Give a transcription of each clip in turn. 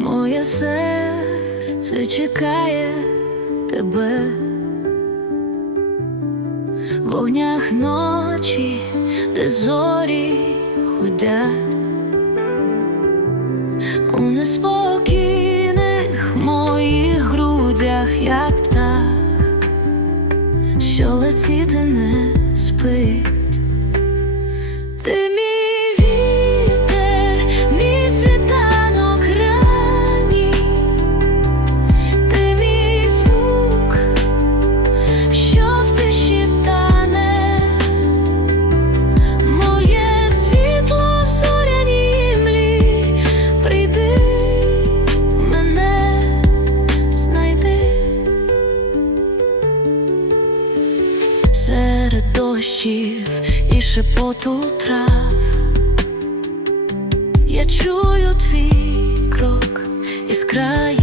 Моє серце чекає тебе в вогнях ночі, де зорі гудять, у неспокійних моїх грудях, як птах, що летіти не спить. Серед дощів і шепоту трав. Я чую твій крок із краї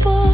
people.